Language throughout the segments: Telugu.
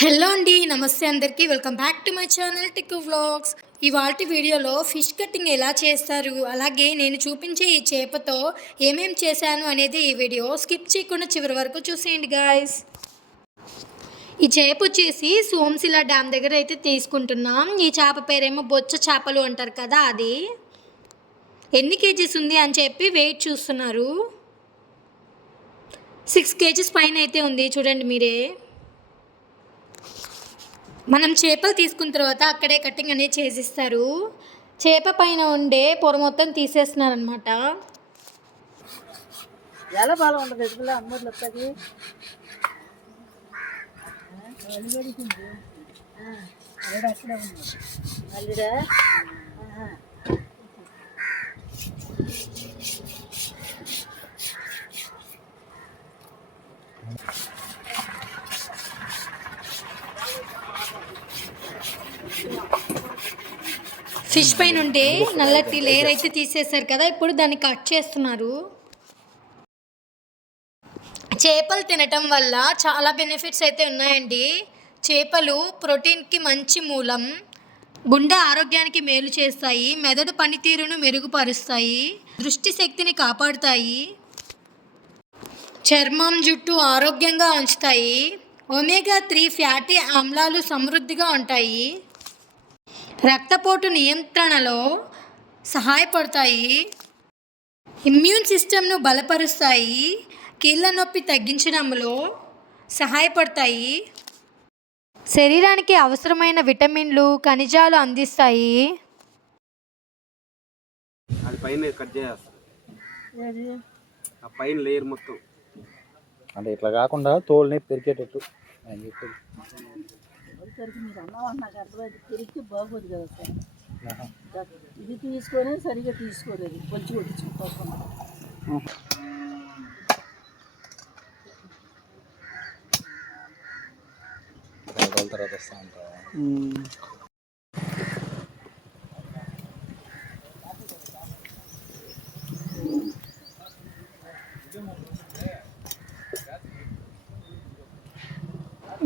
హలో అండి నమస్తే అందరికీ. Welcome back to my channel tick vlogs ఇవాటి వీడియోలో ఫిష్ కటింగ్ ఎలా చేస్తారు అలాగే నేను చూపించే ఈ చేపతో ఏమేం చేశాను అనేది ఈ వీడియో స్కిప్ చేయకుండా చివరి వరకు చూసేయండి గాయస్ ఈ చేప వచ్చేసి సోమశిల డ్యామ్ దగ్గర అయితే తీసుకుంటున్నాం. ఈ చేప పేరేమో బొచ్చ చేపలు అంటారు కదా అది. ఎన్ని కేజీస్ ఉంది అని చెప్పి వెయిట్ చూస్తున్నారు. సిక్స్ కేజీస్ పైన అయితే ఉంది చూడండి మీరే. మనం చేపలు తీసుకున్న తర్వాత అక్కడే కటింగ్ అనేది చేసిస్తారు. చేప పైన ఉండే పొర మొత్తం తీసేస్తున్నారు అనమాట ఎలా బలం ఉండదు ఎదుగులో అమ్మర్లు వస్తుంది? అక్కడే ఉంది ఫిష్ పైన ఉండే నల్లటి లేయర్ అయితే తీసేశారు కదా ఇప్పుడు దాన్ని కట్ చేస్తున్నారు. చేపలు తినటం వల్ల చాలా బెనిఫిట్స్ అయితే ఉన్నాయండి. చేపలు ప్రోటీన్కి మంచి మూలం గుండె ఆరోగ్యానికి మేలు చేస్తాయి మెదడు పనితీరును మెరుగుపరుస్తాయి దృష్టి శక్తిని కాపాడుతాయి చర్మం జుట్టు ఆరోగ్యంగా ఉంచుతాయి ఒమేగా త్రీ ఫ్యాటీ ఆమ్లాలు సమృద్ధిగా ఉంటాయి. రక్తపోటు నియంత్రణలో సహాయపడతాయి. ఇమ్యూన్ సిస్టమ్ను బలపరుస్తాయి. కీళ్ళ నొప్పి తగ్గించడంలో సహాయపడతాయి. శరీరానికి అవసరమైన విటమిన్లు ఖనిజాలు అందిస్తాయి. అది పైన కట్ చేయాలి ఏది ఆ పైన లేయర్ మొత్తం. అంటే ఇట్లా కాకుండా తోలుని పెరికేటట్టు అని చెప్పి సరికి మీరు అన్నావు నాకు అర్థమైంది. తిరిగి బాగోదు కదా సార్. ఇది తీసుకొని సరిగా తీసుకోలేదు. కొంచెం రోజుల తర్వాత వస్తూ ఉంటాం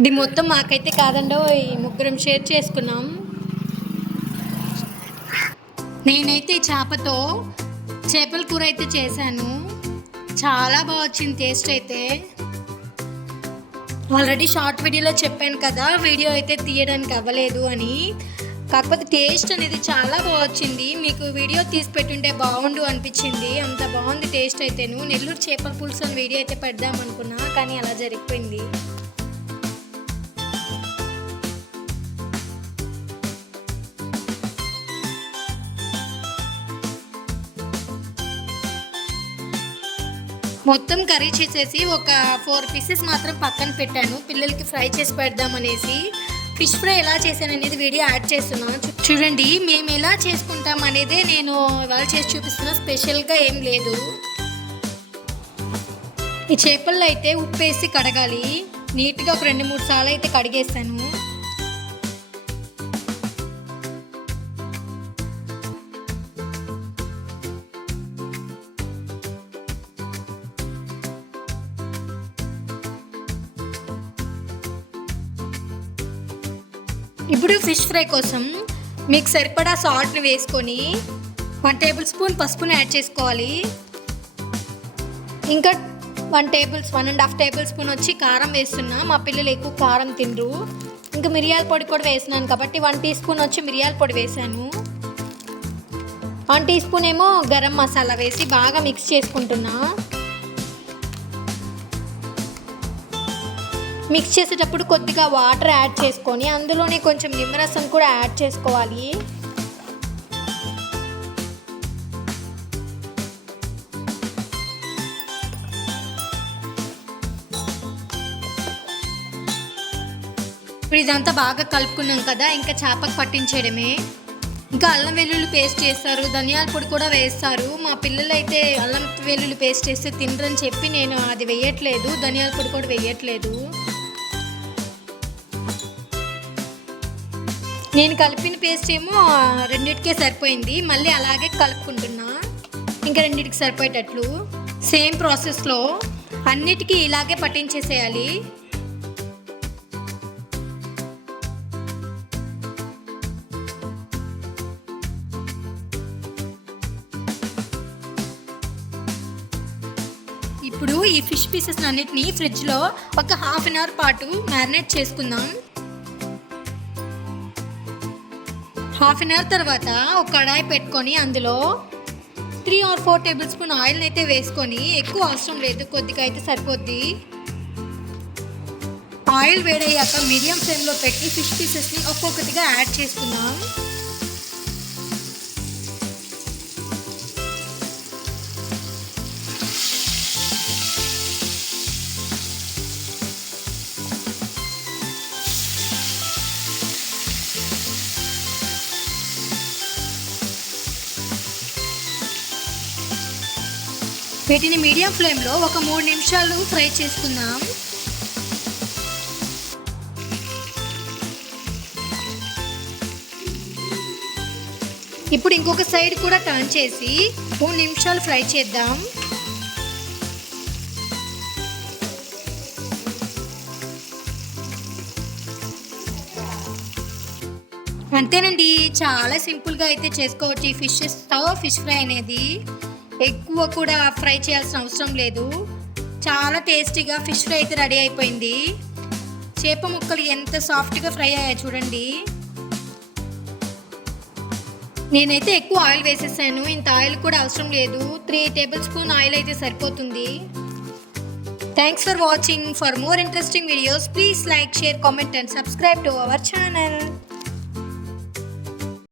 ఇది మొత్తం మాకైతే కాదండో ఈ ముగ్గురం షేర్ చేసుకున్నాం. నేనైతే చేపతో చేపల కూర అయితే చేశాను. చాలా బాగా వచ్చింది టేస్ట్ అయితే. ఆల్రెడీ షార్ట్ వీడియోలో చెప్పాను కదా వీడియో అయితే తీయడానికి అవ్వలేదు అని. కాకపోతే టేస్ట్ అనేది చాలా బాగా వచ్చింది. మీకు వీడియో తీసి పెట్టుంటే బాగుండు అనిపించింది. అంత బాగుంది టేస్ట్ అయితేను. నెల్లూరు చేపల పులుసు అని వీడియో అయితే పెడదాం అనుకున్నా కానీ అలా జరిగిపోయింది. మొత్తం కర్రీ చేసేసి ఒక ఫోర్ పీసెస్ మాత్రం పక్కన పెట్టాను. పిల్లలకి ఫ్రై చేసి పెడదామనేసి ఫిష్ ఫ్రై ఎలా చేశాను అనేది వీడియో యాడ్ చేస్తున్నాను. చూడండి మేము ఎలా చేసుకుంటాం అనేదే నేను ఇవాళ చేసి చూపిస్తున్నా. స్పెషల్గా ఏం లేదు. ఈ చేపల్లో అయితే ఉప్పు వేసి కడగాలి. నీట్గా ఒక రెండు మూడు సార్లు అయితే కడిగేస్తాను. ఇప్పుడు ఫిష్ ఫ్రై కోసం మీకు సరిపడా సాల్ట్ని వేసుకొని వన్ టేబుల్ స్పూన్ పసుపుని యాడ్ చేసుకోవాలి. ఇంకా one tables one and half tablespoon వచ్చి కారం వేస్తున్నా. మా పిల్లలు ఎక్కువ కారం తినరు. ఇంకా మిరియాల పొడి కూడా వేసినాను కాబట్టి వన్ టీ స్పూన్ వచ్చి మిరియాల పొడి వేసాను వన్ టీ స్పూన్ ఏమో గరం మసాలా వేసి బాగా మిక్స్ చేసుకుంటున్నా. మిక్స్ చేసేటప్పుడు కొద్దిగా వాటర్ యాడ్ చేసుకొని అందులోనే కొంచెం నిమ్మరసం కూడా యాడ్ చేసుకోవాలి. ఇప్పుడు ఇదంతా బాగా కలుపుకున్నాం కదా ఇంకా చేపకు పట్టించేయడమే. ఇంకా అల్లం వెల్లుల్లి పేస్ట్ చేస్తారు ధనియాల పొడి కూడా వేస్తారు. మా పిల్లలు అయితే అల్లం వెల్లుల్లి పేస్ట్ చేస్తే తినరని చెప్పి నేను అది వేయట్లేదు ధనియాల పొడి కూడా వేయట్లేదు. నేను కలిపిన పేస్ట్ ఏమో రెండింటికే సరిపోయింది. మళ్ళీ అలాగే కలుపుకుంటున్నా. ఇంకా రెండింటికి సరిపోయేటట్లు. సేమ్ ప్రాసెస్లో అన్నిటికీ ఇలాగే పట్టించేసేయాలి. ఇప్పుడు ఈ ఫిష్ పీసెస్ అన్నిటిని ఫ్రిడ్జ్లో ఒక హాఫ్ అన్ అవర్ పాటు మ్యారినేట్ చేసుకుందాం. హాఫ్ అన్ అవర్ తర్వాత ఒక కడాయి పెట్టుకొని అందులో three or four tablespoon ఆయిల్ని అయితే వేసుకొని ఎక్కువ అవసరం లేదు కొద్దిగా అయితే సరిపోద్ది. ఆయిల్ వేడయ్యాక మీడియం ఫ్లేమ్లో పెట్టి ఫిష్ పీసెస్ని ఒక్కొక్కటిగా యాడ్ చేసుకుందాం. వీటిని మీడియం ఫ్లేమ్లో ఒక మూడు నిమిషాలు ఫ్రై చేసుకుందాం. ఇప్పుడు ఇంకొక సైడ్ కూడా టర్న్ చేసి మూడు నిమిషాలు ఫ్రై చేద్దాం. అంతేనండి చాలా సింపుల్గా అయితే చేసుకోవచ్చు ఈ ఫిషెస్తో ఫిష్ ఫ్రై అనేది. ఎక్కువ కూడా ఫ్రై చేయాల్సిన అవసరం లేదు. చాలా టేస్టీగా ఫిష్ ఫ్రై అయితే రెడీ అయిపోయింది. చేప ముక్కలు ఎంత సాఫ్ట్గా ఫ్రై అయ్యాయి చూడండి. నేనైతే ఎక్కువ ఆయిల్ వేసేసాను. ఇంత ఆయిల్ కూడా అవసరం లేదు. త్రీ టేబుల్ స్పూన్ ఆయిల్ అయితే సరిపోతుంది. Thanks for watching for more interesting videos please like share comment and subscribe to our channel